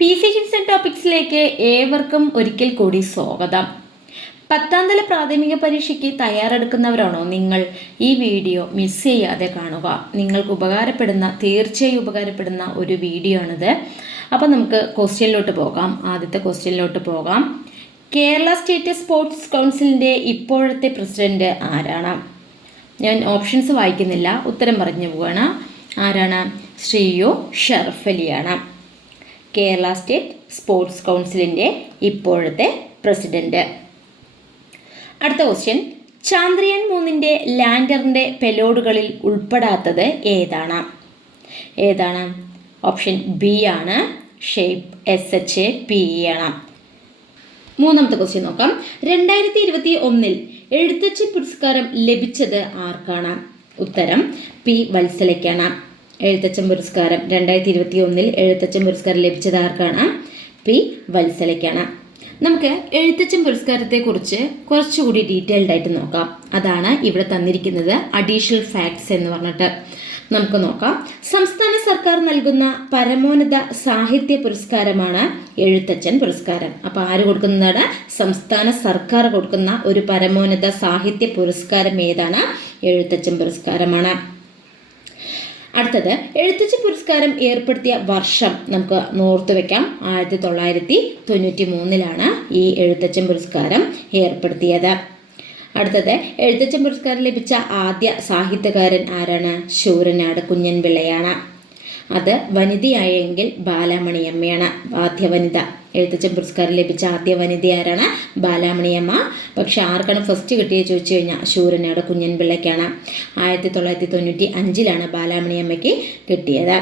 PC hits and ടോപ്പിക്സിലേക്ക് ഏവർക്കും ഒരിക്കൽ കൂടി സ്വാഗതം. 10ാം തല പ്രാഥമിക പരീക്ഷയ്ക്ക് തയ്യാറെടുക്കുന്നവരാണോ നിങ്ങൾ? ഈ വീഡിയോ മിസ് ചെയ്യാതെ കാണുക. നിങ്ങൾക്ക് തീർച്ചയായും ഉപകാരപ്പെടുന്ന ഒരു വീഡിയോ ആണിത്. അപ്പം നമുക്ക് ക്വസ്റ്റ്യനിലോട്ട് പോകാം. ആദ്യത്തെ ക്വസ്റ്റ്യനിലോട്ട് പോകാം. കേരള സ്റ്റേറ്റ് സ്പോർട്സ് കൗൺസിലിൻ്റെ ഇപ്പോഴത്തെ പ്രസിഡന്റ് ആരാണ്? ഞാൻ ഓപ്ഷൻസ് വായിക്കുന്നില്ല, ഉത്തരം പറഞ്ഞു പോവുകയാണ്. ആരാണ്? ശ്രീ യു ഷറഫ് അലിയാണ് കേരള സ്റ്റേറ്റ് സ്പോർട്സ് കൗൺസിലിൻ്റെ ഇപ്പോഴത്തെ പ്രസിഡന്റ്. അടുത്ത ക്വസ്റ്റ്യൻ, ചാന്ദ്രയാൻ 3ൻ്റെ ലാൻഡറിൻ്റെ പെലോഡുകളിൽ ഉൾപ്പെടാത്തത് ഏതാണ്? ഓപ്ഷൻ ബി ആണ്, ഷേപ്പ് SHAPE ആണ്. മൂന്നാമത്തെ ക്വസ്റ്റ്യൻ നോക്കാം. 2021 എഴുത്തച്ഛൻ പുരസ്കാരം ലഭിച്ചത് ആർക്കാണ്? ഉത്തരം പി വത്സലയ്ക്കാണ്. എഴുത്തച്ഛൻ പുരസ്കാരം 2021 എഴുത്തച്ഛൻ പുരസ്കാരം ലഭിച്ചത് ആർക്കാണ്? പി വത്സലയ്ക്കാണ്. നമുക്ക് എഴുത്തച്ഛൻ പുരസ്കാരത്തെക്കുറിച്ച് കുറച്ചുകൂടി ഡീറ്റെയിൽഡ് ആയിട്ട് നോക്കാം. അതാണ് ഇവിടെ തന്നിരിക്കുന്നത് അഡീഷണൽ ഫാക്ട്സ് എന്ന് പറഞ്ഞിട്ട്. നമുക്ക് നോക്കാം. സംസ്ഥാന സർക്കാർ നൽകുന്ന പരമോന്നത സാഹിത്യ പുരസ്കാരമാണ് എഴുത്തച്ഛൻ പുരസ്കാരം. അപ്പോൾ ആര് കൊടുക്കുന്നതാണ്? സംസ്ഥാന സർക്കാർ കൊടുക്കുന്ന ഒരു പരമോന്നത സാഹിത്യ പുരസ്കാരം ഏതാണ്? എഴുത്തച്ഛൻ പുരസ്കാരമാണ്. അടുത്തത്, എഴുത്തച്ഛൻ പുരസ്കാരം ഏർപ്പെടുത്തിയ വർഷം നമുക്ക് ഓർത്തു വെക്കാം. 1993 ഈ എഴുത്തച്ഛൻ പുരസ്കാരം ഏർപ്പെടുത്തിയത്. അടുത്തത്, എഴുത്തച്ഛൻ പുരസ്കാരം ലഭിച്ച ആദ്യ സാഹിത്യകാരൻ ആരാണ്? ശൂരനാട് കുഞ്ഞൻപിള്ളയാണ്. അത് വനിതയായെങ്കിൽ ബാലാമണിയമ്മയാണ് ആദ്യ വനിത. എഴുത്തച്ഛൻ പുരസ്കാരം ലഭിച്ച ആദ്യ വനിത ആരാണ്? ബാലാമണിയമ്മ. പക്ഷെ ആർക്കാണ് ഫസ്റ്റ് കിട്ടിയത് ചോദിച്ചു കഴിഞ്ഞാൽ ശൂരനാട് കുഞ്ഞൻപിള്ളയ്ക്കാണ്. 1995 ബാലാമണിയമ്മയ്ക്ക് കിട്ടിയത്.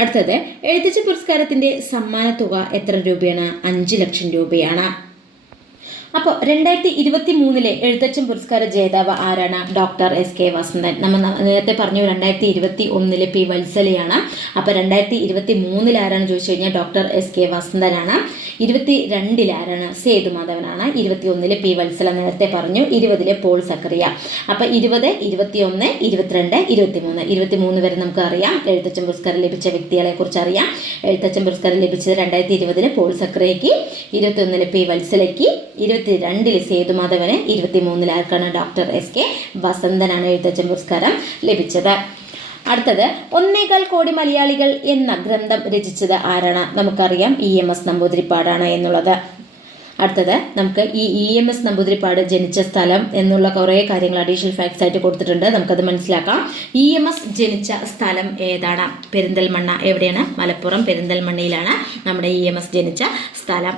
അടുത്തത്, എഴുത്തച്ഛൻ പുരസ്കാരത്തിൻ്റെ സമ്മാനത്തുക എത്ര രൂപയാണ്? 5 ലക്ഷം രൂപയാണ്. അപ്പോൾ 2023 എഴുത്തച്ഛൻ പുരസ്കാര ജേതാവ് ആരാണ്? Doctor SK Vasanthan. നമ്മൾ നേരത്തെ പറഞ്ഞു 2021 പി വത്സലയാണ്. അപ്പോൾ 2023 ആരാണ് ചോദിച്ചു കഴിഞ്ഞാൽ ഡോക്ടർ SK വസന്തനാണ്. 22 ആരാണ്? സേതുമാധവനാണ്. 21 പി വത്സല നേരത്തെ പറഞ്ഞു. 20 പോൾ സക്കറിയ. അപ്പോൾ 20, 21, 22, 23 വരെ നമുക്ക് അറിയാം എഴുത്തച്ഛൻ പുരസ്കാരം ലഭിച്ച വ്യക്തികളെ കുറിച്ച് അറിയാം. എഴുത്തച്ഛൻ പുരസ്കാരം ലഭിച്ചത് 2020 പോൾ സക്കറിയയ്ക്ക്, 21 പി വത്സലയ്ക്ക്, 22 സേതുമാധവന്, 23 ആർക്കാണ്? ഡോക്ടർ SK വസന്തനാണ് എഴുത്തച്ഛൻ പുരസ്കാരം ലഭിച്ചത്. അടുത്തത്, 1.25 കോടി മലയാളികൾ എന്ന ഗ്രന്ഥം രചിച്ചത് ആരാണ്? നമുക്കറിയാം EMS നമ്പൂതിരിപ്പാടാണ് എന്നുള്ളത്. അടുത്തത്, നമുക്ക് ഈ EMS നമ്പൂതിരിപ്പാട് ജനിച്ച സ്ഥലം എന്നുള്ള കുറേ കാര്യങ്ങൾ അഡീഷണൽ ഫാക്ട്സ് ആയിട്ട് കൊടുത്തിട്ടുണ്ട്. നമുക്കത് മനസ്സിലാക്കാം. EMS ജനിച്ച സ്ഥലം ഏതാണ്? പെരിന്തൽമണ്ണ. എവിടെയാണ്? മലപ്പുറം പെരിന്തൽമണ്ണയിലാണ് നമ്മുടെ EMS ജനിച്ച സ്ഥലം.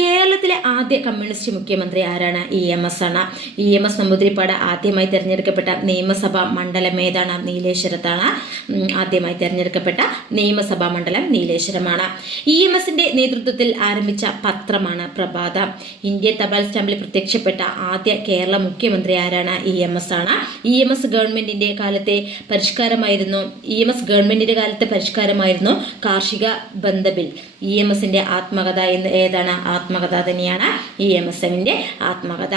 കേരളത്തിലെ ആദ്യ കമ്മ്യൂണിസ്റ്റ് മുഖ്യമന്ത്രി ആരാണ്? EMS ആണ്. EMS നമ്പൂതിരിപ്പാട് ആദ്യമായി തിരഞ്ഞെടുക്കപ്പെട്ട നിയമസഭാ മണ്ഡലം ഏതാണ്? നീലേശ്വരത്താണ്. ആദ്യമായി തിരഞ്ഞെടുക്കപ്പെട്ട നിയമസഭാ മണ്ഡലം നീലേശ്വരമാണ്. EMSന്റെ നേതൃത്വത്തിൽ ആരംഭിച്ച പത്രമാണ് പ്രഭാത. ഇന്ത്യൻ തപാൽ സ്റ്റാമ്പിൽ പ്രത്യക്ഷപ്പെട്ട ആദ്യ കേരള മുഖ്യമന്ത്രി ആരാണ്? EMS ആണ്. EMS ഗവൺമെന്റിന്റെ കാലത്തെ പരിഷ്കാരമായിരുന്നു കാർഷിക ബന്ധ ബിൽ. EMSന്റെ ആത്മകഥ ഏതാണ്? ആത്മകഥ തന്നെയാണ് EMSന്റെ ആത്മകഥ.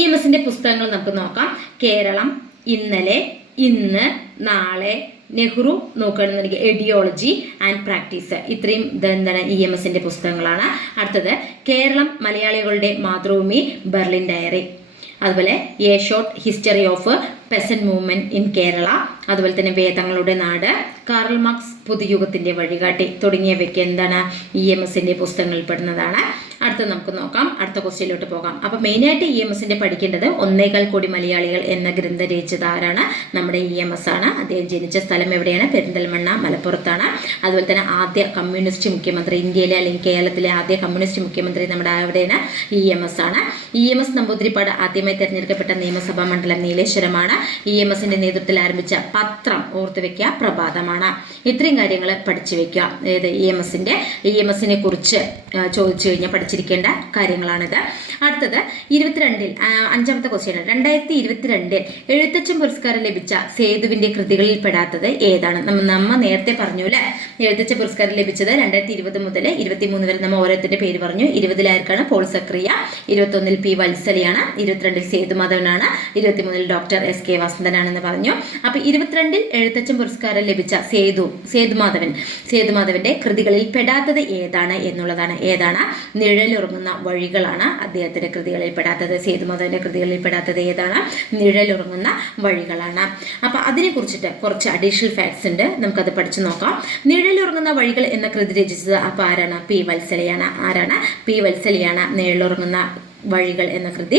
EMSന്റെ പുസ്തകങ്ങൾ നമുക്ക് നോക്കാം. കേരളം, ഇന്നലെ, ഇന്ന്, നാളെ, നെഹ്റു നോക്കുകയാണെന്നുണ്ടെങ്കിൽ എഡിയോളജി ആൻഡ് പ്രാക്ടീസ്. ഇത്രയും എന്താണ് EMSന്റെ പുസ്തകങ്ങളാണ്. അടുത്തത്, കേരളം മലയാളികളുടെ മാതൃഭൂമി, ബെർലിൻ ഡയറി. അതുപോലെ A short history of peasant movement in Kerala. അതുപോലെ തന്നെ വേദങ്ങളുടെ നാട്, കാറൽ മാർക്സ് പുതുയുഗത്തിന്റെ വഴികാട്ടി തുടങ്ങിയവയ്ക്ക് എന്താണ്? EMSന്റെ പുസ്തകങ്ങളിൽ പെടുന്നതാണ്. അടുത്തത് നമുക്ക് നോക്കാം. അടുത്ത ക്വസ്റ്റ്യനിലോട്ട് പോകാം. അപ്പോൾ മെയിനായിട്ട് EMSന്റെ പഠിക്കേണ്ടത് 1.25 കോടി മലയാളികൾ എന്ന ഗ്രന്ഥം രചിച്ചത് ആരാണ്? നമ്മുടെ EMS ആണ്. അദ്ദേഹം ജനിച്ച സ്ഥലം എവിടെയാണ്? പെരിന്തൽമണ്ണ, മലപ്പുറത്താണ്. അതുപോലെ തന്നെ ആദ്യ കമ്മ്യൂണിസ്റ്റ് മുഖ്യമന്ത്രി, ഇന്ത്യയിലെ അല്ലെങ്കിൽ കേരളത്തിലെ ആദ്യ കമ്മ്യൂണിസ്റ്റ് മുഖ്യമന്ത്രി നമ്മുടെ എവിടെയാണ്? EMS ആണ്. EMS നമ്പൂതിരിപ്പാട് ആദ്യമായി തിരഞ്ഞെടുക്കപ്പെട്ട നിയമസഭാ മണ്ഡലം നീലേശ്വരമാണ്. EMSന്റെ നേതൃത്വത്തിൽ ആരംഭിച്ച പത്രം ഓർത്തു വെക്കുക പ്രഭാതമാണ്. ഇത്രയും കാര്യങ്ങൾ പഠിച്ചു വെക്കുക. EMSനെ കുറിച്ച് ചോദിച്ചു കഴിഞ്ഞാൽ പഠിച്ചിരിക്കുക. പഠിച്ചിരിക്കേണ്ട കാര്യങ്ങളാണിത്. അടുത്തത് 22 അഞ്ചാമത്തെ ക്വസ്റ്റ്യൻ 2022 എഴുത്തച്ഛൻ പുരസ്കാരം ലഭിച്ച സേതുവിന്റെ കൃതികളിൽ പെടാത്തത് ഏതാണ്? നമ്മ നേരത്തെ പറഞ്ഞു അല്ലെ, എഴുത്തച്ഛൻ പുരസ്കാരം ലഭിച്ചത് 2020 മുതൽ 23 വരെ നമ്മൾ ഓരോരുത്തരുടെ പേര് പറഞ്ഞു. 20 പോൾ സക്രിയ, 21 പി വത്സലയാണ്, 22 സേതുമാധവനാണ്, 23 ഡോക്ടർ SK വസന്തനാണെന്ന് പറഞ്ഞു. അപ്പൊ 22 എഴുത്തച്ഛൻ പുരസ്കാരം ലഭിച്ച സേതുമാധവന്റെ കൃതികളിൽ പെടാത്തത് ഏതാണ് എന്നുള്ളതാണ്. ഏതാണ്? നിഴലുറങ്ങുന്ന വഴികളാണ് അദ്ദേഹത്തിന്റെ കൃതികളിൽ പെടാത്തത്. സേതുമാധവന്റെ കൃതികളിൽ പെടാത്തത് ഏതാണ്? നിഴലുറങ്ങുന്ന വഴികളാണ്. അപ്പൊ അതിനെ കുറിച്ചിട്ട് കുറച്ച് അഡീഷണൽ ഫാക്ട്സ് ഉണ്ട്, നമുക്കത് പഠിച്ചു നോക്കാം. നിഴലുറങ്ങുന്ന വഴികൾ എന്ന കൃതി രചിച്ചത് അപ്പൊ ആരാണ്? പി വത്സലയാണ്. ആരാണ്? പി വത്സലയാണ് നിഴലുറങ്ങുന്ന വഴികൾ എന്ന കൃതി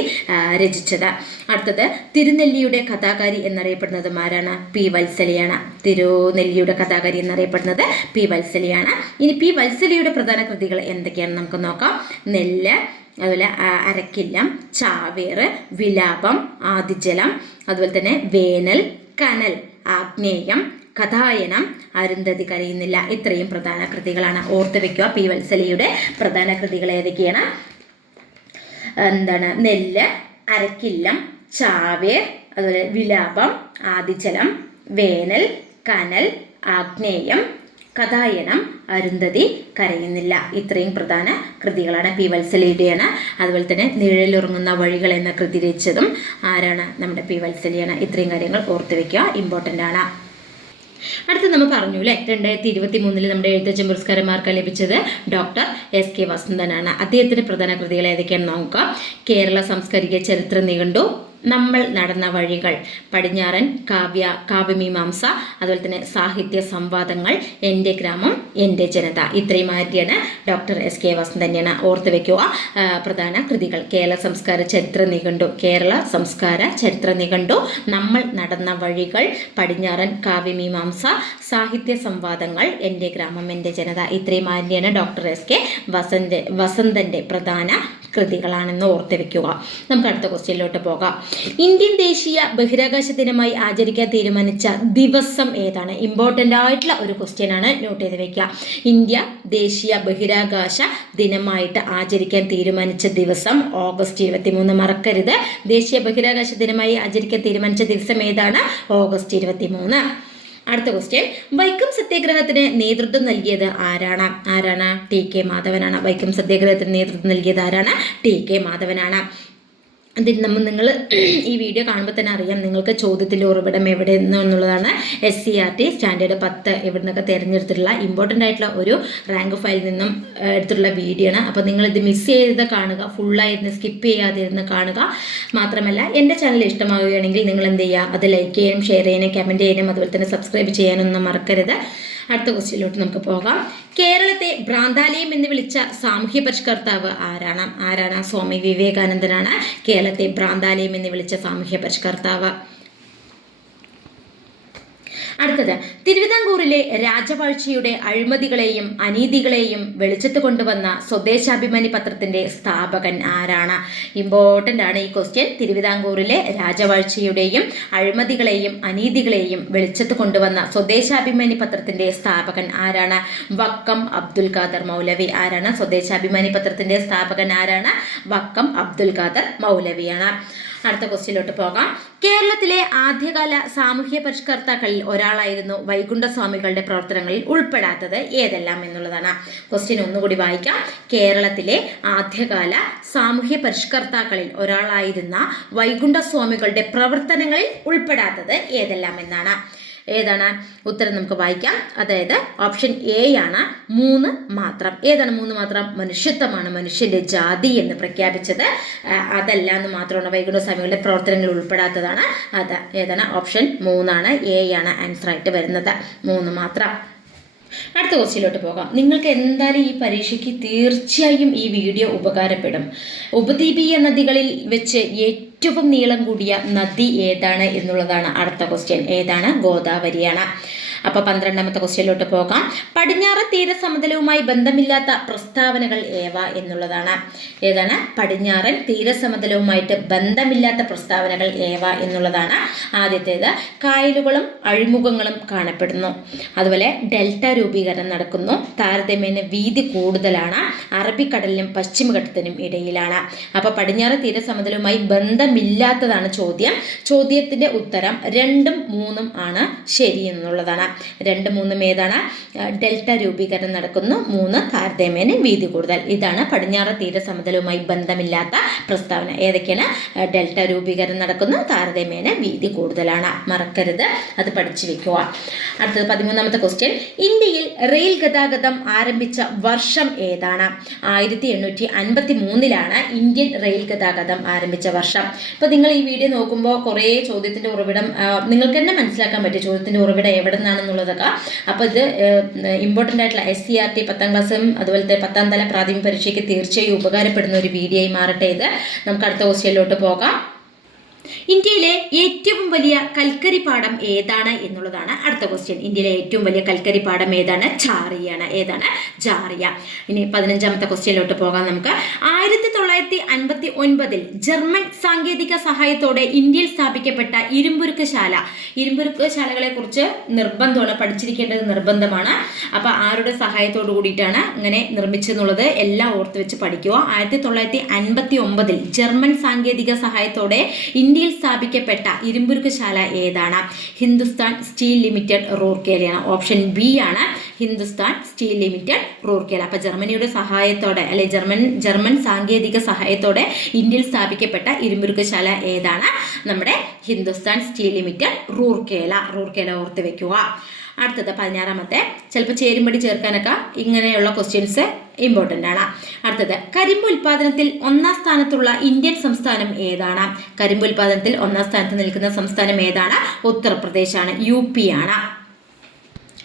രചിച്ചത്. അടുത്തത് തിരുനെല്ലിയുടെ കഥാകാരി എന്നറിയപ്പെടുന്നതും ആരാണ്? പി വത്സലയാണ്. തിരുനെല്ലിയുടെ കഥാകാരി എന്നറിയപ്പെടുന്നത് പി വത്സലയാണ്. ഇനി പി വത്സലയുടെ പ്രധാന കൃതികൾ എന്തൊക്കെയാണെന്ന് നമുക്ക് നോക്കാം. നെല്ല്, അതുപോലെ അരക്കില്ലം, ചാവേറ്, വിലാപം, ആദിജലം, അതുപോലെ തന്നെ വേനൽ, കനൽ, ആഗ്നേയം, കഥായനം, അരുന്ധതി കരയുന്നില്ല. ഇത്രയും പ്രധാന കൃതികളാണ്. ഓർത്ത് വെക്കുക പി വത്സലയുടെ പ്രധാന കൃതികൾ ഏതൊക്കെയാണ്? എന്താണ്? നെല്ല്, അരക്കില്ലം, ചാവേർ, അതുപോലെ വിലാപം, ആദിജലം, വേനൽ, കനൽ, ആഗ്നേയം, കഥായനം, അരുന്ധതി കരയുന്നില്ല. ഇത്രയും പ്രധാന കൃതികളാണ് പി വത്സലയുടെയാണ്. അതുപോലെ തന്നെ നിഴലുറങ്ങുന്ന വഴികൾ എന്ന കൃതി രചിച്ചതും ആരാണ്? നമ്മുടെ പി വത്സലയാണ്. ഇത്രയും കാര്യങ്ങൾ ഓർത്ത് വെക്കുക, ഇമ്പോർട്ടൻ്റ് ആണ്. അടുത്ത് നമ്മൾ പറഞ്ഞു അല്ലേ, 2023 നമ്മുടെ എഴുത്തച്ഛൻ പുരസ്കാരമാർക്ക് ലഭിച്ചത് ഡോക്ടർ SK വസന്തനാണ്. അദ്ദേഹത്തിന്റെ പ്രധാന കൃതികൾ ഏതൊക്കെയാണെന്ന് നോക്കാം. കേരള സാംസ്കാരിക ചരിത്ര നിഘണ്ടു, നമ്മൾ നടന്ന വഴികൾ, പടിഞ്ഞാറൻ കാവ്യമീമാംസ, അതുപോലെ തന്നെ സാഹിത്യ സംവാദങ്ങൾ, എൻ്റെ ഗ്രാമം എൻ്റെ ജനത. ഇത്രയും ആദ്യമാണ് ഡോക്ടർ SK വസന്തൻ തന്നെയാണ്. ഓർത്ത് വെക്കുക പ്രധാന കൃതികൾ. കേരള സംസ്കാര ചരിത്ര നിഘണ്ടു, നമ്മൾ നടന്ന വഴികൾ, പടിഞ്ഞാറൻ കാവ്യമീമാംസ, സാഹിത്യ സംവാദങ്ങൾ, എൻ്റെ ഗ്രാമം എൻ്റെ ജനത. ഇത്രയും ആദ്യമാണ് ഡോക്ടർ SK വസന്തന്റെ പ്രധാന കൃതികളാണെന്ന് ഓർത്ത് വെക്കുക. നമുക്ക് അടുത്ത ക്വസ്റ്റ്യനിലോട്ട് പോകാം. ഇന്ത്യൻ ദേശീയ ബഹിരാകാശ ദിനമായി ആചരിക്കാൻ തീരുമാനിച്ച ദിവസം ഏതാണ്? ഇമ്പോർട്ടൻ്റ് ആയിട്ടുള്ള ഒരു ക്വസ്റ്റ്യൻ ആണ്, നോട്ട് ചെയ്ത് വെക്കുക. ഇന്ത്യ ദേശീയ ബഹിരാകാശ ദിനമായിട്ട് ആചരിക്കാൻ തീരുമാനിച്ച ദിവസം ഓഗസ്റ്റ് 23. മറക്കരുത്, ദേശീയ ബഹിരാകാശ ദിനമായി ആചരിക്കാൻ തീരുമാനിച്ച ദിവസം ഏതാണ്? ഓഗസ്റ്റ് 23. അടുത്ത ക്വസ്റ്റ്യൻ, വൈക്കം സത്യാഗ്രഹത്തിന് നേതൃത്വം നൽകിയത് ആരാണ്? TK മാധവനാണ്. വൈക്കം സത്യാഗ്രഹത്തിന് നേതൃത്വം നൽകിയത് ആരാണ്? TK മാധവനാണ്. നിങ്ങൾ ഈ വീഡിയോ കാണുമ്പോൾ തന്നെ അറിയാം നിങ്ങൾക്ക് ചോദ്യത്തിൻ്റെ ഉറവിടം എവിടെ നിന്നുള്ളതാണ്. SCERT സ്റ്റാൻഡേർഡ് 10 ഇവിടെ നിന്നൊക്കെ തിരഞ്ഞെടുത്തിട്ടുള്ള ഇമ്പോർട്ടൻ്റ് ആയിട്ടുള്ള ഒരു റാങ്ക് ഫയലിൽ നിന്നും എടുത്തിട്ടുള്ള വീഡിയോ ആണ്. അപ്പോൾ നിങ്ങളിത് മിസ് ചെയ്ത് കാണുക, ഫുള്ളായിരുന്നു സ്കിപ്പ് ചെയ്യാതിരുന്ന് കാണുക. മാത്രമല്ല എൻ്റെ ചാനൽ ഇഷ്ടമാവുകയാണെങ്കിൽ നിങ്ങൾ എന്ത് ചെയ്യുക, അത് ലൈക്ക് ചെയ്യാനും ഷെയർ ചെയ്യാനും കമൻറ്റ് ചെയ്യാനും അതുപോലെ തന്നെ സബ്സ്ക്രൈബ് ചെയ്യാനൊന്നും മറക്കരുത്. അടുത്ത ക്വസ്റ്റ്യനിലോട്ട് നമുക്ക് പോകാം. കേരളത്തെ ഭ്രാന്താലയം എന്ന് വിളിച്ച സാമൂഹ്യ പരിഷ്കർത്താവ് ആരാണ്? സ്വാമി വിവേകാനന്ദനാണ് കേരളത്തെ ഭ്രാന്താലയം എന്ന് വിളിച്ച സാമൂഹ്യ പരിഷ്കർത്താവ്. അടുത്തത്, തിരുവിതാംകൂറിലെ രാജവാഴ്ചയുടെ അഴിമതികളെയും അനീതികളെയും വെളിച്ചത്ത് കൊണ്ടുവന്ന സ്വദേശാഭിമാനി പത്രത്തിന്റെ സ്ഥാപകൻ ആരാണ്? ഇമ്പോർട്ടൻ്റ് ആണ് ഈ ക്വസ്റ്റ്യൻ. തിരുവിതാംകൂറിലെ രാജവാഴ്ചയുടെയും അഴിമതികളെയും അനീതികളെയും വെളിച്ചത്ത് കൊണ്ടുവന്ന സ്വദേശാഭിമാനി പത്രത്തിന്റെ സ്ഥാപകൻ ആരാണ്? വക്കം അബ്ദുൽ ഖാദർ മൗലവി. ആരാണ്? സ്വദേശാഭിമാനി പത്രത്തിന്റെ സ്ഥാപകൻ ആരാണ്? വക്കം അബ്ദുൽ ഖാദർ മൗലവിയാണ്. അടുത്ത ക്വസ്റ്റ്യനിലോട്ട് പോകാം. കേരളത്തിലെ ആദ്യകാല സാമൂഹ്യ പരിഷ്കർത്താക്കളിൽ ഒരാളായിരുന്നു വൈകുണ്ഠസ്വാമികളുടെ പ്രവർത്തനങ്ങളിൽ ഉൾപ്പെടാത്തത് ഏതെല്ലാം എന്നുള്ളതാണ്. ക്വസ്റ്റ്യൻ ഒന്നുകൂടി വായിക്കാം. കേരളത്തിലെ ആദ്യകാല സാമൂഹ്യ പരിഷ്കർത്താക്കളിൽ ഒരാളായിരുന്ന വൈകുണ്ഠസ്വാമികളുടെ പ്രവർത്തനങ്ങളിൽ ഉൾപ്പെടാത്തത് ഏതെല്ലാം എന്നാണ്. ഏതാണ് ഉത്തരം? നമുക്ക് വായിക്കാം. അതായത് ഓപ്ഷൻ A ആണ് 3 മാത്രം. ഏതാണ് 3 മാത്രം? മനുഷ്യത്വമാണ്, മനുഷ്യന്റെ ജാതി എന്ന് പ്രഖ്യാപിച്ചത്. അതല്ല എന്ന് മാത്രമാണ് വൈകുണ്ഠസ്വാമികളുടെ പ്രവർത്തനങ്ങൾ ഉൾപ്പെടാത്തതാണ്. അത് ഏതാണ്? ഓപ്ഷൻ 3 ആണ്. A ആണ് ആൻസർ ആയിട്ട് വരുന്നത്. 3 മാത്രം. അടുത്ത ക്വസ്റ്റ്യനിലോട്ട് പോകാം. നിങ്ങൾക്ക് എന്തായാലും ഈ പരീക്ഷയ്ക്ക് തീർച്ചയായും ഈ വീഡിയോ ഉപകാരപ്പെടും. ഉപദ്വീപീയ നദികളിൽ വെച്ച് ഏറ്റവും നീളം കൂടിയ നദി ഏതാണ് എന്നുള്ളതാണ് അടുത്ത ക്വസ്റ്റ്യൻ. ഏതാണ്? ഗോദാവരിയാണ്. അപ്പോൾ 12ാമത്തെ ക്വസ്റ്റ്യനിലോട്ട് പോകാം. പടിഞ്ഞാറ് തീരസമതലവുമായി ബന്ധമില്ലാത്ത പ്രസ്താവനകൾ ഏവ എന്നുള്ളതാണ്. ഏതാണ്? പടിഞ്ഞാറൻ തീരസമതലവുമായിട്ട് ബന്ധമില്ലാത്ത പ്രസ്താവനകൾ ഏവ എന്നുള്ളതാണ്. ആദ്യത്തേത്, കായലുകളും അഴിമുഖങ്ങളും കാണപ്പെടുന്നു. അതുപോലെ ഡെൽറ്റ രൂപീകരണം നടക്കുന്നു. താരതമ്യേന വീതി കൂടുതലാണ്. അറബിക്കടലിനും പശ്ചിമഘട്ടത്തിനും ഇടയിലാണ്. അപ്പോൾ പടിഞ്ഞാറ് തീരസമതലവുമായി ബന്ധമില്ലാത്തതാണ് ചോദ്യം. ചോദ്യത്തിൻ്റെ ഉത്തരം 2ഉം 3ഉം ആണ് ശരി എന്നുള്ളതാണ്. 2, 3 ഏതാണ്? ഡെൽറ്റ രൂപീകരണം നടക്കുന്നു. 3 താരതമ്യേന വീതി കൂടുതൽ. ഇതാണ് പടിഞ്ഞാറ് തീരസമതലവുമായി ബന്ധമില്ലാത്ത പ്രസ്താവന. ഏതൊക്കെയാണ്? ഡെൽറ്റ രൂപീകരണം നടക്കുന്നു, താരതമ്യേന വീതി കൂടുതലാണ്. മറക്കരുത്, അത് പഠിച്ചു വെക്കുക. അടുത്തത് 13ാമത്തെ ക്വസ്റ്റ്യൻ. ഇന്ത്യയിൽ റെയിൽ ഗതാഗതം ആരംഭിച്ച വർഷം ഏതാണ്? 1853 ഇന്ത്യൻ റെയിൽ ഗതാഗതം ആരംഭിച്ച വർഷം. ഇപ്പോൾ നിങ്ങൾ ഈ വീഡിയോ നോക്കുമ്പോൾ കുറേ ചോദ്യത്തിൻ്റെ ഉറവിടം നിങ്ങൾക്ക് തന്നെ മനസ്സിലാക്കാൻ പറ്റും, ചോദ്യത്തിൻ്റെ ഉറവിടം എവിടെ നിന്നാണെന്നുള്ളതൊക്കെ. അപ്പോൾ ഇത് ഇമ്പോർട്ടൻ്റ് ആയിട്ടുള്ള SCERT 10ാം ക്ലാസ്സും അതുപോലത്തെ 10ാം തല പ്രാഥമിക പരീക്ഷയ്ക്ക് തീർച്ചയായും ഉപകാരപ്പെടുന്ന ഒരു വീഡിയോ ആയി മാറട്ടെ ഇത്. നമുക്ക് അടുത്ത ക്വസ്റ്റ്യനിലോട്ട് പോകാം. ഇന്ത്യയിലെ ഏറ്റവും വലിയ കൽക്കരി പാടം ഏതാണ് എന്നുള്ളതാണ് അടുത്ത ക്വസ്റ്റ്യൻ. ഇന്ത്യയിലെ ഏറ്റവും വലിയ കൽക്കരി പാടം ഏതാണ്? ഝാറിയാണ്. ഏതാണ്? ഝാറിയ. ഇനി 15ാമത്തെ ക്വസ്റ്റ്യനിലോട്ട് പോകാം നമുക്ക്. 1959 ജർമ്മൻ സാങ്കേതിക സഹായത്തോടെ ഇന്ത്യയിൽ സ്ഥാപിക്കപ്പെട്ട ഇരുമ്പുരുക്ക് ശാലകളെ കുറിച്ച് നിർബന്ധമാണ്, പഠിച്ചിരിക്കേണ്ടത് നിർബന്ധമാണ്. അപ്പോൾ ആരുടെ സഹായത്തോടു കൂടിയിട്ടാണ് ഇങ്ങനെ നിർമ്മിച്ചെന്നുള്ളത് എല്ലാം ഓർത്ത് വെച്ച് പഠിക്കുക. 1959 ജർമ്മൻ സാങ്കേതിക സഹായത്തോടെ ഇന്ത്യയിൽ സ്ഥാപിക്കപ്പെട്ട ഇരുമ്പുരുക്ക് ശാല ഏതാണ്? ഹിന്ദുസ്ഥാൻ സ്റ്റീൽ ലിമിറ്റഡ് റൂർക്കേലയാണ്. ഓപ്ഷൻ ബി ആണ് ഹിന്ദുസ്ഥാൻ സ്റ്റീൽ ലിമിറ്റഡ് റൂർക്കേല. അപ്പോൾ ജർമ്മനിയുടെ സഹായത്തോടെ അല്ലെ ജർമ്മൻ സാങ്കേതിക സഹായത്തോടെ ഇന്ത്യയിൽ സ്ഥാപിക്കപ്പെട്ട ഇരുമ്പുരുക്ക് ശാല ഏതാണ്? നമ്മുടെ ഹിന്ദുസ്ഥാൻ സ്റ്റീൽ ലിമിറ്റഡ് റൂർക്കേല ഓർത്ത് വെക്കുക. അടുത്തത് 16ാമത്തെ, ചിലപ്പോൾ ചേരുംപടി ചേർക്കാനൊക്കെ ഇങ്ങനെയുള്ള ക്വസ്റ്റ്യൻസ് ഇമ്പോർട്ടൻ്റ് ആണ്. അടുത്തത്, കരിമ്പ് ഉൽപ്പാദനത്തിൽ 1ാം സ്ഥാനത്തുള്ള ഇന്ത്യൻ സംസ്ഥാനം ഏതാണ്? കരിമ്പ് ഉൽപ്പാദനത്തിൽ 1ാം സ്ഥാനത്ത് നിൽക്കുന്ന സംസ്ഥാനം ഏതാണ്? ഉത്തർപ്രദേശാണ്, UP ആണ്.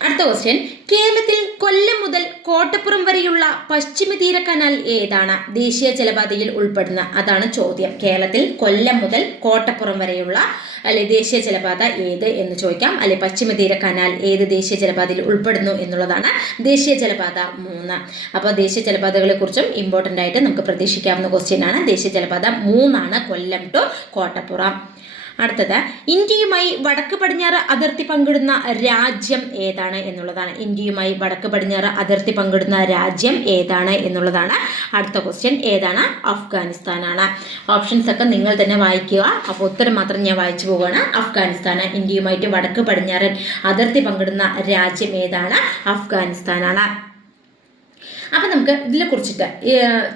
അടുത്ത ക്വസ്റ്റ്യൻ, കേരളത്തിൽ കൊല്ലം മുതൽ കോട്ടപ്പുറം വരെയുള്ള പശ്ചിമ തീര കനാൽ ഏതാണ്? ദേശീയ ജലപാതയിൽ ഉൾപ്പെടുന്ന, അതാണ് ചോദ്യം. കേരളത്തിൽ കൊല്ലം മുതൽ കോട്ടപ്പുറം വരെയുള്ള അല്ലെ ദേശീയ ജലപാത ഏത് എന്ന് ചോദിക്കാം. അല്ലെ പശ്ചിമ തീര കനാൽ ഏത് ദേശീയ ജലപാതയിൽ ഉൾപ്പെടുന്നു എന്നുള്ളതാണ് ദേശീയ ജലപാത 3. അപ്പോൾ ദേശീയ ജലപാതകളെ കുറിച്ചും ഇമ്പോർട്ടൻ്റ് ആയിട്ട് നമുക്ക് പ്രതീക്ഷിക്കാവുന്ന ക്വസ്റ്റ്യൻ ആണ്. ദേശീയ ജലപാത 3 ആണ്, കൊല്ലം ടു കോട്ടപ്പുറം. അടുത്തത്, ഇന്ത്യയുമായി വടക്ക് പടിഞ്ഞാറ് അതിർത്തി പങ്കിടുന്ന രാജ്യം ഏതാണ് എന്നുള്ളതാണ്. ഇന്ത്യയുമായി വടക്ക് പടിഞ്ഞാറ് അതിർത്തി പങ്കിടുന്ന രാജ്യം ഏതാണ് എന്നുള്ളതാണ് അടുത്ത ക്വസ്റ്റ്യൻ. ഏതാണ്? അഫ്ഗാനിസ്ഥാനാണ്. ഓപ്ഷൻസ് ഒക്കെ നിങ്ങൾ തന്നെ വായിക്കുക. അപ്പോൾ ഉത്തരം മാത്രം ഞാൻ വായിച്ചു പോവുകയാണ്. അഫ്ഗാനിസ്ഥാൻ. ഇന്ത്യയുമായിട്ട് വടക്ക് പടിഞ്ഞാറൻ അതിർത്തി പങ്കിടുന്ന രാജ്യം ഏതാണ്? അഫ്ഗാനിസ്ഥാനാണ്. അപ്പം നമുക്ക് ഇതിനെ കുറിച്ചിട്ട്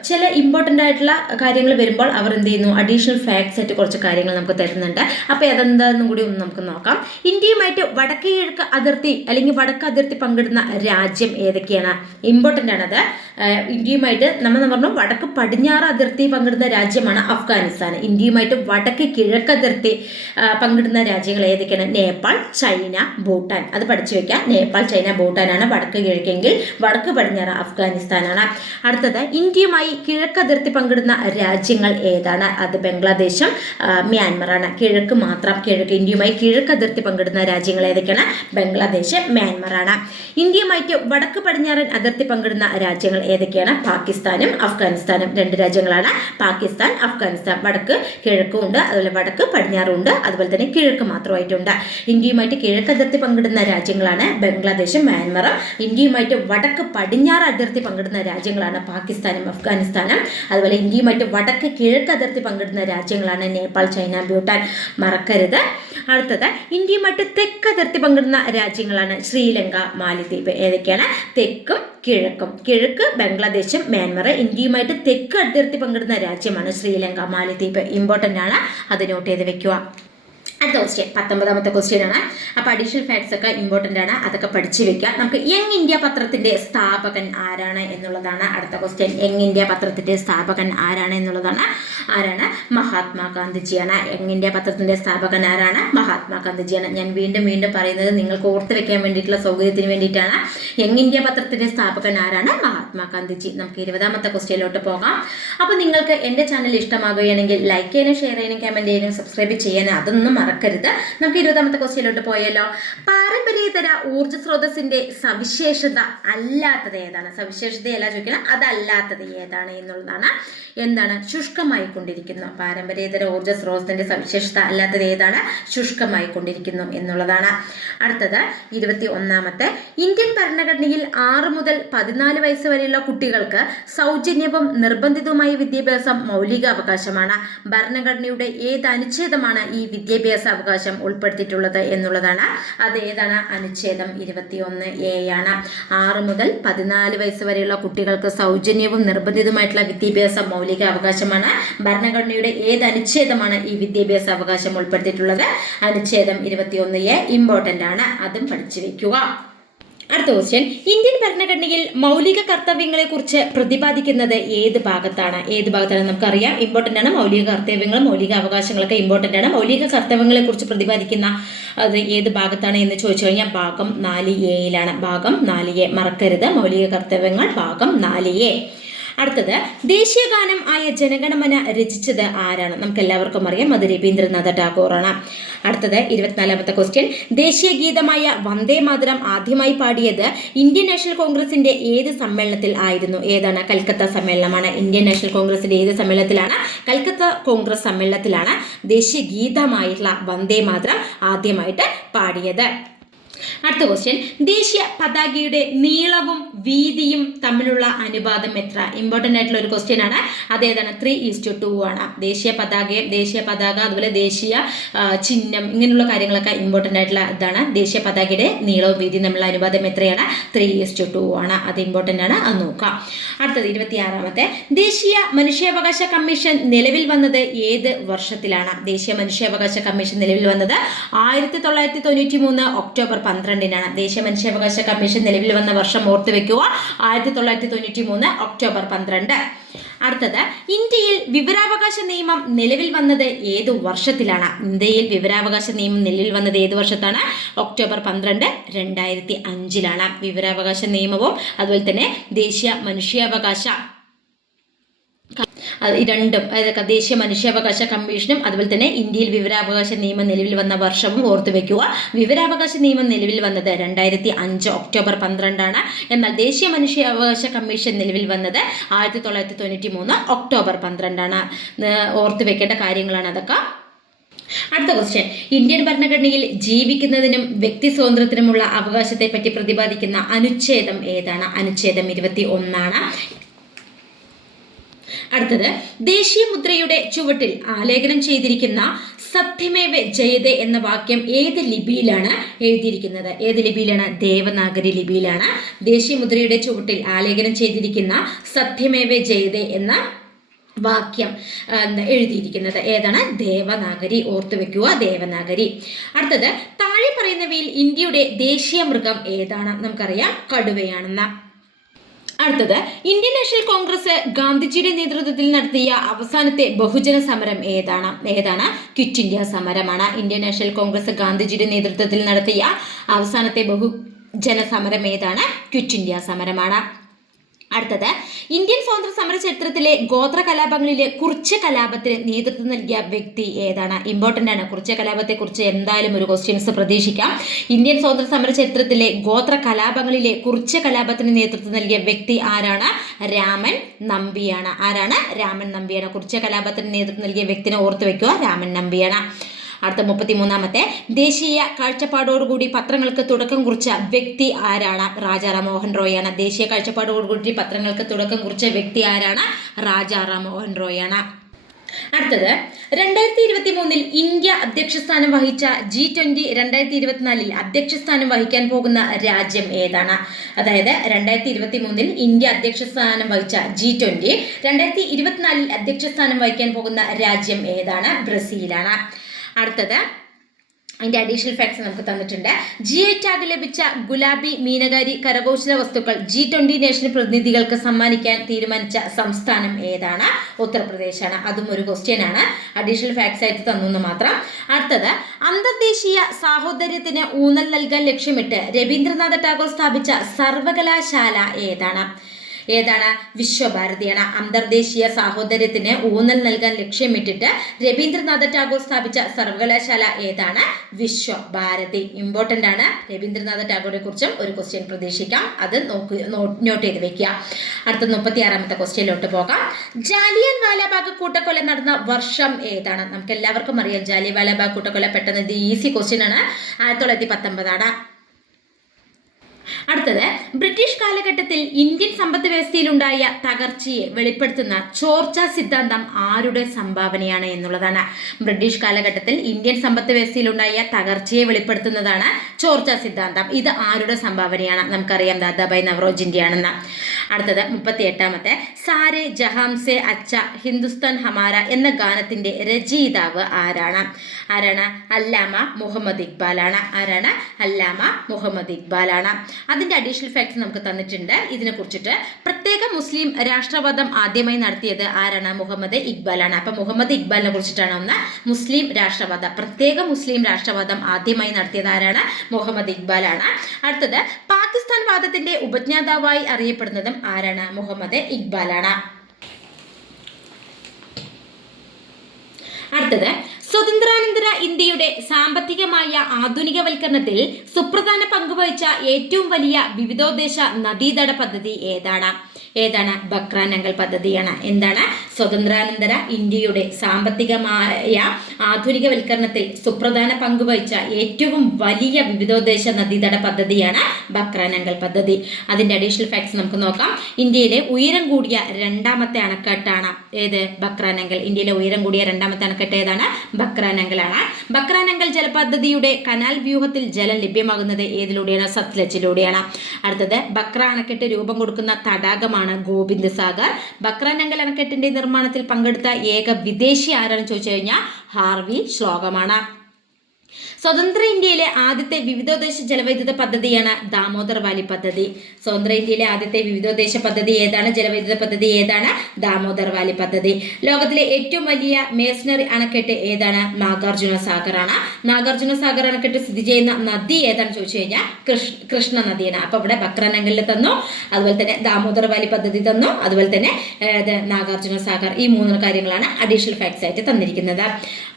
ചില ഇമ്പോർട്ടൻ്റ് ആയിട്ടുള്ള കാര്യങ്ങൾ വരുമ്പോൾ അവർ എന്ത് ചെയ്യുന്നു? അഡീഷണൽ ഫാക്ട്സ് ആയിട്ട് കുറച്ച് കാര്യങ്ങൾ നമുക്ക് തരുന്നുണ്ട്. അപ്പോൾ അതെന്താണെന്നും കൂടി ഒന്ന് നമുക്ക് നോക്കാം. ഇന്ത്യയുമായിട്ട് വടക്ക് കിഴക്ക് അതിർത്തി അല്ലെങ്കിൽ വടക്ക് അതിർത്തി പങ്കിടുന്ന രാജ്യം ഏതൊക്കെയാണ്? ഇമ്പോർട്ടൻ്റ് ആണത്. ഇന്ത്യയുമായിട്ട് നമ്മൾ പറഞ്ഞു വടക്ക് പടിഞ്ഞാറ് അതിർത്തി പങ്കിടുന്ന രാജ്യമാണ് അഫ്ഗാനിസ്ഥാൻ. ഇന്ത്യയുമായിട്ട് വടക്ക് കിഴക്ക് അതിർത്തി പങ്കിടുന്ന രാജ്യങ്ങൾ ഏതൊക്കെയാണ്? നേപ്പാൾ, ചൈന, ഭൂട്ടാൻ. അത് പഠിച്ചു വെക്കാം. നേപ്പാൾ, ചൈന, ഭൂട്ടാനാണ് വടക്ക് കിഴക്കെങ്കിൽ. വടക്ക് പടിഞ്ഞാറ് അഫ്ഗാനിസ്ഥാനാണ്. അടുത്തത്, ഇന്ത്യയുമായി കിഴക്ക് അതിർത്തി പങ്കിടുന്ന രാജ്യങ്ങൾ ഏതാണ്? അത് ബംഗ്ലാദേശും മ്യാൻമറാണ്. കിഴക്ക് മാത്രം, ഇന്ത്യയുമായി കിഴക്ക് അതിർത്തി പങ്കിടുന്ന രാജ്യങ്ങൾ ഏതൊക്കെയാണ്? ബംഗ്ലാദേശ്, മ്യാൻമറാണ്. ഇന്ത്യയുമായിട്ട് വടക്ക് പടിഞ്ഞാറൻ അതിർത്തി പങ്കിടുന്ന രാജ്യങ്ങൾ ഏതൊക്കെയാണ്? പാകിസ്ഥാനും അഫ്ഗാനിസ്ഥാനും. 2 രാജ്യങ്ങളാണ്, പാകിസ്ഥാൻ, അഫ്ഗാനിസ്ഥാൻ. വടക്ക് കിഴക്കും ഉണ്ട്, അതുപോലെ വടക്ക് പടിഞ്ഞാറും ഉണ്ട്, അതുപോലെ തന്നെ കിഴക്ക് മാത്രമായിട്ടുണ്ട്. ഇന്ത്യയുമായിട്ട് കിഴക്ക് അതിർത്തി പങ്കിടുന്ന രാജ്യങ്ങളാണ് ബംഗ്ലാദേശും മ്യാൻമറും. ഇന്ത്യയുമായിട്ട് വടക്ക് പടിഞ്ഞാറ് അതിർത്തി പങ്കിടുന്ന രാജ്യങ്ങളാണ് പാകിസ്ഥാനും അഫ്ഗാനിസ്ഥാനും. അതുപോലെ ഇന്ത്യയുമായിട്ട് വടക്ക് കിഴക്ക് അതിർത്തി പങ്കിടുന്ന രാജ്യങ്ങളാണ് നേപ്പാൾ, ചൈന, ഭൂട്ടാൻ. മറക്കരുത്. അടുത്തത്, ഇന്ത്യയുമായിട്ട് തെക്ക് അതിർത്തി പങ്കിടുന്ന രാജ്യങ്ങളാണ് ശ്രീലങ്ക, മാലിദ്വീപ്. ഏതൊക്കെയാണ്? തെക്കും കിഴക്കും. കിഴക്ക് ബംഗ്ലാദേശും മ്യാൻമർ. ഇന്ത്യയുമായിട്ട് തെക്ക് അതിർത്തി പങ്കിടുന്ന രാജ്യമാണ് ശ്രീലങ്ക, മാലിദ്വീപ്. ഇമ്പോർട്ടൻ്റ് ആണ്, അത് നോട്ട് ചെയ്ത് വെക്കുക. അടുത്ത ക്വസ്റ്റ്യൻ 19ാമത്തെ ക്വസ്റ്റ്യൻ ആണ്. അപ്പോൾ അഡീഷണൽ ഫാക്ട്സ് ഒക്കെ ഇമ്പോർട്ടൻ്റ് ആണ്, അതൊക്കെ പഠിച്ചു വെക്കുക. നമുക്ക് യങ് ഇന്ത്യ പത്രത്തിൻ്റെ സ്ഥാപകൻ ആരാണ് എന്നുള്ളതാണ് അടുത്ത ക്വസ്റ്റ്യൻ. യങ് ഇന്ത്യ പത്രത്തിൻ്റെ സ്ഥാപകൻ ആരാണ് എന്നുള്ളതാണ്. ആരാണ്? മഹാത്മാഗാന്ധിജിയാണ്. യങ് ഇന്ത്യ പത്രത്തിൻ്റെ സ്ഥാപകൻ ആരാണ്? മഹാത്മാഗാന്ധിജിയാണ്. ഞാൻ വീണ്ടും പറയുന്നത് നിങ്ങൾക്ക് ഓർത്ത് വെക്കാൻ വേണ്ടിയിട്ടുള്ള സൗകര്യത്തിന് വേണ്ടിയിട്ടാണ്. യങ് ഇന്ത്യ പത്രത്തിൻ്റെ സ്ഥാപകൻ ആരാണ്? മഹാത്മാഗാന്ധിജി. നമുക്ക് 20ാമത്തെ ക്വസ്റ്റ്യനിലോട്ട് പോകാം. അപ്പോൾ നിങ്ങൾക്ക് എൻ്റെ ചാനൽ ഇഷ്ടമാകുകയാണെങ്കിൽ ലൈക്ക് ചെയ്യാനും ഷെയർ ചെയ്യാനും കമൻറ്റ് ചെയ്യാനും സബ്സ്ക്രൈബ് ചെയ്യാനും അതൊന്നും മറക്കരുത്. നമുക്ക് 20ാമത്തെ ക്വസ്റ്റ്യനിലോട്ട് പോയല്ലോ. പാരമ്പര്യേതര ഊർജ്ജ സ്രോതസ്സിന്റെ സവിശേഷത അല്ലാത്തത് ഏതാണ്? സവിശേഷതയല്ല ചോദിക്കണം, അതല്ലാത്തത് ഏതാണ് എന്നുള്ളതാണ്. എന്താണ്? ശുഷ്കമായി കൊണ്ടിരിക്കുന്നു. പാരമ്പര്യേതര ഊർജ്ജ സ്രോതസ്സിന്റെ സവിശേഷത അല്ലാത്തത് ഏതാണ്? ശുഷ്കമായി കൊണ്ടിരിക്കുന്നു എന്നുള്ളതാണ്. അടുത്തത് 21ാമത്തെ, ഇന്ത്യൻ ഭരണഘടനയിൽ 6 മുതൽ 14 വയസ്സ് വരെയുള്ള കുട്ടികൾക്ക് സൗജന്യവും നിർബന്ധിതവുമായ വിദ്യാഭ്യാസം മൗലികാവകാശമാണ്. ഭരണഘടനയുടെ ഏത് അനുച്ഛേദമാണ് ഈ വിദ്യാഭ്യാസ അവകാശം ഉൾപ്പെടുത്തിയിട്ടുള്ളത് എന്നുള്ളതാണ്. അത് ഏതാണ്? അനുച്ഛേദം 21A ആണ്. 6 മുതൽ 14 വയസ്സ് വരെയുള്ള കുട്ടികൾക്ക് സൗജന്യവും നിർബന്ധിതവുമായിട്ടുള്ള വിദ്യാഭ്യാസം മൗലിക അവകാശമാണ്. ഭരണഘടനയുടെ ഏത് അനുച്ഛേദമാണ് ഈ വിദ്യാഭ്യാസ അവകാശം ഉൾപ്പെടുത്തിയിട്ടുള്ളത്? അനുച്ഛേദം 21A. ഇമ്പോർട്ടൻ്റ് ആണ്, അതും പഠിച്ചു വെക്കുക. അടുത്ത ക്വസ്റ്റ്യൻ, ഇന്ത്യൻ ഭരണഘടനയിൽ മൗലിക കർത്തവ്യങ്ങളെ കുറിച്ച് പ്രതിപാദിക്കുന്നത് ഏത് ഭാഗത്താണ്? നമുക്കറിയാം, ഇമ്പോർട്ടൻ്റ് ആണ്. മൗലിക കർത്തവ്യങ്ങളും മൗലിക അവകാശങ്ങളൊക്കെ ഇമ്പോർട്ടൻ്റ് ആണ്. മൗലിക കർത്തവ്യങ്ങളെ കുറിച്ച് പ്രതിപാദിക്കുന്ന അത് ഏത് ഭാഗത്താണ് എന്ന് ചോദിച്ചു കഴിഞ്ഞാൽ ഭാഗം 4A ഭാഗം 4A മറക്കരുത്. മൗലിക കർത്തവ്യങ്ങൾ ഭാഗം 4A. അടുത്തത്, ദേശീയ ഗാനം ആയ ജനഗണമന രചിച്ചത് ആരാണ്? നമുക്ക് എല്ലാവർക്കും അറിയാം, അത് രവീന്ദ്രനാഥ ടാഗോറാണ്. അടുത്തത് 24ാമത്തെ ക്വസ്റ്റ്യൻ, ദേശീയ ഗീതമായ വന്ദേ മാതരം ആദ്യമായി പാടിയത് ഇന്ത്യൻ നാഷണൽ കോൺഗ്രസിന്റെ ഏത് സമ്മേളനത്തിൽ ആയിരുന്നു? ഏതാണ്? കൽക്കത്ത സമ്മേളനമാണ്. ഇന്ത്യൻ നാഷണൽ കോൺഗ്രസിന്റെ ഏത് സമ്മേളനത്തിലാണ്? കൽക്കത്ത കോൺഗ്രസ് സമ്മേളനത്തിലാണ് ദേശീയ ഗീതമായിട്ടുള്ള വന്ദേ മാതരം ആദ്യമായിട്ട് പാടിയത്. അടുത്ത ക്വസ്റ്റ്യൻ, ദേശീയ പതാകയുടെ നീളവും വീതിയും തമ്മിലുള്ള അനുപാതം എത്ര? ഇമ്പോർട്ടൻ്റ് ആയിട്ടുള്ള ഒരു ക്വസ്റ്റ്യൻ ആണ്. അതേതാണ്? 3:2 ആണ്. ദേശീയ പതാക അതുപോലെ ദേശീയ ചിഹ്നം ഇങ്ങനെയുള്ള കാര്യങ്ങളൊക്കെ ഇമ്പോർട്ടൻ്റ് ആയിട്ടുള്ള ഇതാണ്. ദേശീയ പതാകയുടെ നീളവും വീതിയും തമ്മിലുള്ള അനുപാതം എത്രയാണ്? 3:2 ആണ്. അത് ഇമ്പോർട്ടൻ്റ് ആണ്, അത് നോക്കാം. അടുത്തത് 26ാമത്തെ, ദേശീയ മനുഷ്യാവകാശ കമ്മീഷൻ നിലവിൽ വന്നത് ഏത് വർഷത്തിലാണ്? ദേശീയ മനുഷ്യാവകാശ കമ്മീഷൻ നിലവിൽ വന്നത് 1993 ഒക്ടോബർ 12-നാണ്. ദേശീയ മനുഷ്യാവകാശ കമ്മീഷൻ നിലവിൽ വന്ന വർഷം ഓർത്തു വെക്കുക, 1993 ഒക്ടോബർ 12. അടുത്തത്, ഇന്ത്യയിൽ വിവരാവകാശ നിയമം നിലവിൽ വന്നത് ഏത് വർഷത്തിലാണ്? ഇന്ത്യയിൽ വിവരാവകാശ നിയമം നിലവിൽ വന്നത് ഏത് വർഷത്താണ്? ഒക്ടോബർ 12, 2005 വിവരാവകാശ നിയമവും അതുപോലെ തന്നെ ദേശീയ മനുഷ്യാവകാശ രണ്ടും, അതായത് ദേശീയ മനുഷ്യാവകാശ കമ്മീഷനും അതുപോലെ തന്നെ ഇന്ത്യയിൽ വിവരാവകാശ നിയമം നിലവിൽ വന്ന വർഷവും ഓർത്തു വെക്കുക. വിവരാവകാശ നിയമം നിലവിൽ വന്നത് 2005 ഒക്ടോബർ 12 എന്നാൽ ദേശീയ മനുഷ്യാവകാശ കമ്മീഷൻ നിലവിൽ വന്നത് 1993 ഒക്ടോബർ 12 ഓർത്തു വെക്കേണ്ട കാര്യങ്ങളാണ് അതൊക്കെ. അടുത്ത ക്വസ്റ്റ്യൻ, ഇന്ത്യൻ ഭരണഘടനയിൽ ജീവിക്കുന്നതിനും വ്യക്തി സ്വാതന്ത്ര്യത്തിനുമുള്ള അവകാശത്തെ പറ്റി പ്രതിപാദിക്കുന്ന അനുച്ഛേദം ഏതാണ്? അനുച്ഛേദം 21. അടുത്തത്, ദേശീയ മുദ്രയുടെ ചുവട്ടിൽ ആലേഖനം ചെയ്തിരിക്കുന്ന സത്യമേവ ജയതേ എന്ന വാക്യം ഏത് ലിപിയിലാണ് എഴുതിയിരിക്കുന്നത്? ഏത് ലിപിയിലാണ്? ദേവനാഗരി ലിപിയിലാണ് ദേശീയ മുദ്രയുടെ ചുവട്ടിൽ ആലേഖനം ചെയ്തിരിക്കുന്ന സത്യമേവ ജയതേ എന്ന വാക്യം എഴുതിയിരിക്കുന്നത്. ഏതാണ്? ദേവനാഗരി. ഓർത്തു വെക്കുക, ദേവനാഗരി. അടുത്തത്, താഴെ പറയുന്നവയിൽ ഇന്ത്യയുടെ ദേശീയ മൃഗം ഏതാണ്? നമുക്കറിയാം, കടുവയാണെന്ന്. അടുത്തത്, ഇന്ത്യൻ നാഷണൽ കോൺഗ്രസ് ഗാന്ധിജിയുടെ നേതൃത്വത്തിൽ നടത്തിയ അവസാനത്തെ ബഹുജന സമരം ഏതാണ്? ക്വിറ്റ് ഇന്ത്യ സമരമാണ്. ഇന്ത്യൻ നാഷണൽ കോൺഗ്രസ് ഗാന്ധിജിയുടെ നേതൃത്വത്തിൽ നടത്തിയ അവസാനത്തെ ബഹുജന സമരം ഏതാണ്? ക്വിറ്റ് ഇന്ത്യ സമരമാണ്. അടുത്തത്, ഇന്ത്യൻ സ്വാതന്ത്ര്യ സമര ചരിത്രത്തിലെ ഗോത്ര കലാപങ്ങളിലെ കുറിച്യ കലാപത്തിന് നേതൃത്വം നൽകിയ വ്യക്തി ഏതാണ്? ഇമ്പോർട്ടൻ്റ് ആണ്. കുറിച്യ കലാപത്തെക്കുറിച്ച് എന്തായാലും ഒരു ക്വസ്റ്റ്യൻസ് പ്രതീക്ഷിക്കാം. ഇന്ത്യൻ സ്വാതന്ത്ര്യ സമര ചരിത്രത്തിലെ ഗോത്ര കലാപങ്ങളിലെ കുറിച്യ കലാപത്തിന് നേതൃത്വം നൽകിയ വ്യക്തി ആരാണ്? രാമൻ നമ്പിയാണ്. ആരാണ്? രാമൻ നമ്പിയാണ്. കുറിച്യ കലാപത്തിന് നേതൃത്വം നൽകിയ വ്യക്തിനെ ഓർത്തു വെക്കുക, രാമൻ നമ്പിയാണ്. അടുത്ത 33ാമത്തെ, ദേശീയ കാഴ്ചപ്പാടോടുകൂടി പത്രങ്ങൾക്ക് തുടക്കം കുറിച്ച വ്യക്തി ആരാണ്? രാജാറാം മോഹൻ റോയ് ആണ്. ദേശീയ കാഴ്ചപ്പാടോടുകൂടി പത്രങ്ങൾക്ക് തുടക്കം കുറിച്ച വ്യക്തി ആരാണ്? രാജാറാം മോഹൻ റോയ് ആണ്. അടുത്തത്, 2023 ഇന്ത്യ അധ്യക്ഷസ്ഥാനം വഹിച്ച G20 2024 അധ്യക്ഷസ്ഥാനം വഹിക്കാൻ പോകുന്ന രാജ്യം ഏതാണ്? അതായത് 2023 ഇന്ത്യ അധ്യക്ഷസ്ഥാനം വഹിച്ച G20 2024 അധ്യക്ഷസ്ഥാനം വഹിക്കാൻ പോകുന്ന രാജ്യം ഏതാണ്? ബ്രസീലാണ്. അടുത്തത്, അതിൻ്റെ അഡീഷണൽ ഫാക്ട്സ് നമുക്ക് തന്നിട്ടുണ്ട്. GI ടാഗ് ലഭിച്ച ഗുലാബി മീനകാരി കരകൗശല വസ്തുക്കൾ G20 നേഷണൽ പ്രതിനിധികൾക്ക് സമ്മാനിക്കാൻ തീരുമാനിച്ച സംസ്ഥാനം ഏതാണ്? ഉത്തർപ്രദേശാണ്. അതും ഒരു ക്വസ്റ്റ്യൻ ആണ്, അഡീഷണൽ ഫാക്ട്സ് ആയിട്ട് തന്നു മാത്രം. അടുത്തത്, അന്തർദേശീയ സാഹോദര്യത്തിന് ഊന്നൽ നൽകാൻ ലക്ഷ്യമിട്ട് രവീന്ദ്രനാഥ ടാഗോർ സ്ഥാപിച്ച സർവകലാശാല ഏതാണ്? ഏതാണ്? വിശ്വഭാരതിയാണ്. അന്തർദേശീയ സാഹോദര്യത്തിന് ഊന്നൽ നൽകാൻ ലക്ഷ്യമിട്ടിട്ട് രവീന്ദ്രനാഥ ടാഗോർ സ്ഥാപിച്ച സർവകലാശാല ഏതാണ്? വിശ്വഭാരതി. ഇമ്പോർട്ടന്റ് ആണ്. രവീന്ദ്രനാഥ ടാഗോറെ കുറിച്ചും ഒരു ക്വസ്റ്റ്യൻ പ്രതീക്ഷിക്കാം. അത് നോട്ട് ചെയ്ത് വെക്കുക. അടുത്ത 36ാമത്തെ ക്വസ്റ്റ്യനിലോട്ട് പോകാം. ജാലിയൻ വാലാബാഗ് കൂട്ടക്കൊല നടന്ന വർഷം ഏതാണ്? നമുക്ക് എല്ലാവർക്കും അറിയാം ജാലിയൻ വാലാബാഗ് കൂട്ടക്കൊല. പെട്ടെന്ന് ഇത് ഈസി ക്വസ്റ്റ്യൻ ആണ്. 1919 ആണ്. അടുത്തത് ബ്രിട്ടീഷ് കാലഘട്ടത്തിൽ ഇന്ത്യൻ സമ്പദ് വ്യവസ്ഥയിലുണ്ടായ തകർച്ചയെ വെളിപ്പെടുത്തുന്ന ചോർച്ച സിദ്ധാന്തം ആരുടെ സംഭാവനയാണ് എന്നുള്ളതാണ്. ബ്രിട്ടീഷ് കാലഘട്ടത്തിൽ ഇന്ത്യൻ സമ്പദ് വ്യവസ്ഥയിലുണ്ടായ തകർച്ചയെ വെളിപ്പെടുത്തുന്നതാണ് ചോർച്ച സിദ്ധാന്തം. ഇത് ആരുടെ സംഭാവനയാണ്? നമുക്കറിയാം ദാദാഭായ് നവറോജിന്റെ ആണെന്ന്. അടുത്തത് 38ാമത്തെ സാരെ ജഹാംസെ അച്ച ഹിന്ദുസ്ഥാൻ ഹമാര എന്ന ഗാനത്തിന്റെ രചയിതാവ് ആരാണ്? അല്ലാമ മുഹമ്മദ് ഇക്ബാലാണ്. അല്ലാമ മുഹമ്മദ് ഇക്ബാലാണ്. അതിന്റെ അഡീഷണൽ ഫാക്ട്സ് നമുക്ക് തന്നിട്ടുണ്ട്. ഇതിനെ കുറിച്ചിട്ട് പ്രത്യേക മുസ്ലിം രാഷ്ട്രവാദം ആദ്യമായി നടത്തിയത് ആരാണ്? മുഹമ്മദ് ഇക്ബാലാണ്. അപ്പൊ മുഹമ്മദ് ഇക്ബാലിനെ കുറിച്ചിട്ടാണ് ഒന്ന് മുസ്ലിം രാഷ്ട്രവാദം, പ്രത്യേക മുസ്ലിം രാഷ്ട്രവാദം ആദ്യമായി നടത്തിയത് ആരാണ്? മുഹമ്മദ് ഇക്ബാലാണ്. അടുത്തത് പാകിസ്ഥാൻ വാദത്തിന്റെ ഉപജ്ഞാതാവായി അറിയപ്പെടുന്നതും ആരാണ്? മുഹമ്മദ് ഇക്ബാലാണ്. അടുത്തത് സ്വതന്ത്രാനന്തര ഇന്ത്യയുടെ സാമ്പത്തികമായ ആധുനികവൽക്കരണത്തിൽ സുപ്രധാന പങ്കുവഹിച്ച ഏറ്റവും വലിയ വിവിധോദ്ദേശ നദീതട പദ്ധതി ഏതാണ്? ബക്രാനങ്കൽ പദ്ധതിയാണ്. എന്താണ്? സ്വതന്ത്രാനന്തര ഇന്ത്യയുടെ സാമ്പത്തികമായ ആധുനികവൽക്കരണത്തിൽ സുപ്രധാന പങ്കുവഹിച്ച ഏറ്റവും വലിയ വിവിധോദ്ദേശ നദീതട പദ്ധതിയാണ് ബക്രാനങ്കൽ പദ്ധതി. അതിന്റെ അഡീഷണൽ ഫാക്ട്സ് നമുക്ക് നോക്കാം. ഇന്ത്യയിലെ ഉയരം കൂടിയ രണ്ടാമത്തെ അണക്കെട്ടാണ് ഏത്? ബക്രാനങ്കൽ. ഇന്ത്യയിലെ ഉയരം കൂടിയ രണ്ടാമത്തെ അണക്കെട്ട് ഏതാണ്? ബക്രാനങ്കലാണ്. ബക്രാനങ്കൽ ജലപദ്ധതിയുടെ കനാൽ വ്യൂഹത്തിൽ ജലം ലഭ്യമാകുന്നത് ഏതിലൂടെയാണ്? സത്ലജിലൂടെയാണ്. അടുത്തത് ബക്ര അണക്കെട്ട് രൂപം കൊടുക്കുന്ന തടാകമാണ് ഗോവിന്ദ് സാഗർ. ബക്രാനങ്കൽ അണക്കെട്ടിന്റെ നിർമ്മാണത്തിൽ പങ്കെടുത്ത ഏക വിദേശി ആരാണെന്ന് ചോദിച്ചു കഴിഞ്ഞാൽ ഹാർവി ശ്ലോകമാണ്. സ്വതന്ത്ര ഇന്ത്യയിലെ ആദ്യത്തെ വിവിധോദ്ദേശ ജലവൈദ്യുത പദ്ധതിയാണ് ദാമോദർ വാലി പദ്ധതി. സ്വതന്ത്ര ഇന്ത്യയിലെ ആദ്യത്തെ വിവിധോദ്ദേശ പദ്ധതി ഏതാണ്? ജലവൈദ്യുത പദ്ധതി ഏതാണ്? ദാമോദർ വാലി പദ്ധതി. ലോകത്തിലെ ഏറ്റവും വലിയ മേസണറി അണക്കെട്ട് ഏതാണ്? നാഗാർജുന സാഗർ ആണ്. നാഗാർജുന സാഗർ അണക്കെട്ട് സ്ഥിതി ചെയ്യുന്ന നദി ഏതാണെന്ന് ചോദിച്ചു കഴിഞ്ഞാൽ കൃഷ്ണ നദിയാണ്. അപ്പൊ ഇവിടെ ബക്രാനങ്കലിൽ തന്നു, അതുപോലെ തന്നെ ദാമോദർ വാലി പദ്ധതി തന്നു, അതുപോലെ തന്നെ നാഗാർജുന സാഗർ. ഈ 3 കാര്യങ്ങളാണ് അഡീഷണൽ ഫാക്ട്സ് ആയിട്ട് തന്നിരിക്കുന്നത്.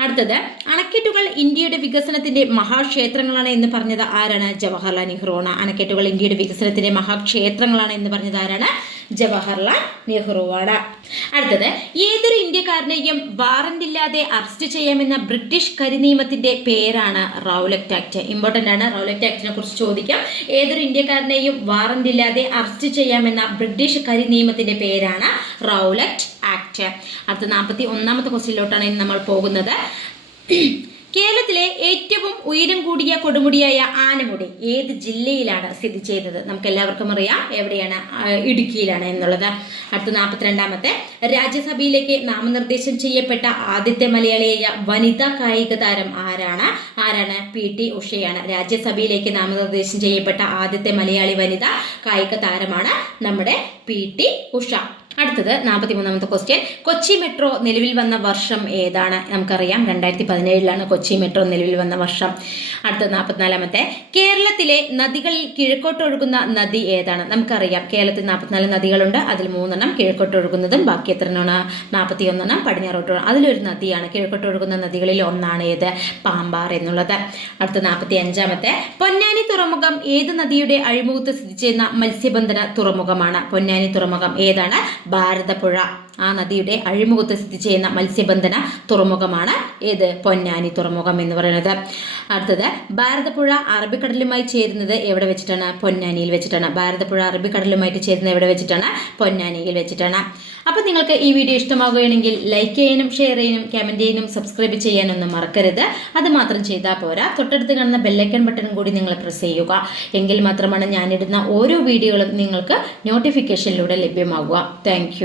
അടുത്തത് അണക്കെട്ടുകൾ ഇന്ത്യയുടെ വികസനത്തിന്റെ മഹാക്ഷേത്രങ്ങളാണ് എന്ന് പറഞ്ഞത് ആരാണ്? ജവഹർലാൽ നെഹ്റുവാണ്. അണക്കെട്ടുകൾ ഇന്ത്യയുടെ വികസനത്തിന്റെ മഹാക്ഷേത്രങ്ങളാണ് എന്ന് പറഞ്ഞത് ആരാണ്? ജവഹർലാൽ നെഹ്റുവാണ്. അടുത്തത് ഏതൊരു ഇന്ത്യക്കാരനെയും വാറന്റ് ഇല്ലാതെ അറസ്റ്റ് ചെയ്യാമെന്ന ബ്രിട്ടീഷ് കരിനിയമത്തിന്റെ പേരാണ് റൗലറ്റ് ആക്ട്. ഇമ്പോർട്ടന്റ് ആണ്. റൗലറ്റ് ആക്ടിനെ കുറിച്ച് ചോദിക്കാം. ഏതൊരു ഇന്ത്യക്കാരനെയും വാറന്റ് ഇല്ലാതെ അറസ്റ്റ് ചെയ്യാമെന്ന ബ്രിട്ടീഷ് കരിനിയമത്തിന്റെ പേരാണ് റൗലറ്റ് ആക്ട്. അടുത്ത 41ാമത്തെ ക്വസ്റ്റ്യനിലോട്ടാണ് ഇനി നമ്മൾ പോകുന്നത്. കേരളത്തിലെ ഏറ്റവും ഉയരം കൂടിയ കൊടുമുടിയായ ആനമുടി ഏത് ജില്ലയിലാണ് സ്ഥിതി ചെയ്യുന്നത്? നമുക്ക് എല്ലാവർക്കും അറിയാം എവിടെയാണ്? ഇടുക്കിയിലാണ് എന്നുള്ളത്. അടുത്ത 42ാമത്തെ രാജ്യസഭയിലേക്ക് നാമനിർദ്ദേശം ചെയ്യപ്പെട്ട ആദ്യത്തെ മലയാളിയായ വനിതാ കായിക താരം ആരാണ്? PT ഉഷയാണ്. രാജ്യസഭയിലേക്ക് നാമനിർദ്ദേശം ചെയ്യപ്പെട്ട ആദ്യത്തെ മലയാളി വനിതാ കായിക താരമാണ് നമ്മുടെ PT ഉഷ. അടുത്തത് 43ാമത്തെ ക്വസ്റ്റ്യൻ. കൊച്ചി മെട്രോ നിലവിൽ വന്ന വർഷം ഏതാണ്? നമുക്കറിയാം 2017 കൊച്ചി മെട്രോ നിലവിൽ വന്ന വർഷം. അടുത്തത് 44ാമത്തെ. കേരളത്തിലെ നദികളിൽ കിഴക്കോട്ട് ഒഴുകുന്ന നദി ഏതാണ്? നമുക്കറിയാം കേരളത്തിൽ 44 നദികളുണ്ട്. അതിൽ 3 കിഴക്കോട്ട് ഒഴുകുന്നതും ബാക്കി എത്രയാണ്? 41 പടിഞ്ഞാറോട്ട്. അതിലൊരു നദിയാണ് കിഴക്കോട്ട് ഒഴുകുന്ന നദികളിൽ ഒന്നാണ് ഏത്? പാമ്പാർ എന്നുള്ളത്. അടുത്ത 45ാമത്തെ. പൊന്നാനി തുറമുഖം ഏത് നദിയുടെ അഴിമുഖത്ത് സ്ഥിതി ചെയ്യുന്ന മത്സ്യബന്ധന തുറമുഖമാണ്? പൊന്നാനി തുറമുഖം ഏതാണ്? ഭാരതപ്പുഴ. ആ നദിയുടെ അഴിമുഖത്ത് സ്ഥിതി ചെയ്യുന്ന മത്സ്യബന്ധന തുറമുഖമാണ് ഏത്? പൊന്നാനി തുറമുഖം എന്ന് പറയുന്നത്. അടുത്തത് ഭാരതപ്പുഴ അറബിക്കടലുമായി ചേരുന്നത് എവിടെ വെച്ചിട്ടാണ്? പൊന്നാനിയിൽ വെച്ചിട്ടാണ്. ഭാരതപ്പുഴ അറബിക്കടലുമായിട്ട് ചേരുന്നത് എവിടെ വെച്ചിട്ടാണ്? പൊന്നാനിയിൽ വെച്ചിട്ടാണ്. അപ്പോൾ നിങ്ങൾക്ക് ഈ വീഡിയോ ഇഷ്ടമാകുകയാണെങ്കിൽ ലൈക്ക് ചെയ്യാനും ഷെയർ ചെയ്യാനും കമൻറ്റ് ചെയ്യാനും സബ്സ്ക്രൈബ് ചെയ്യാനൊന്നും മറക്കരുത്. അത് മാത്രം ചെയ്താൽ പോരാ, തൊട്ടടുത്ത് കാണുന്ന ബെല്ലൈക്കൺ ബട്ടൺ കൂടി നിങ്ങൾ പ്രസ് ചെയ്യുക. എങ്കിൽ മാത്രമാണ് ഞാനിടുന്ന ഓരോ വീഡിയോകളും നിങ്ങൾക്ക് നോട്ടിഫിക്കേഷനിലൂടെ ലഭ്യമാകുക. താങ്ക്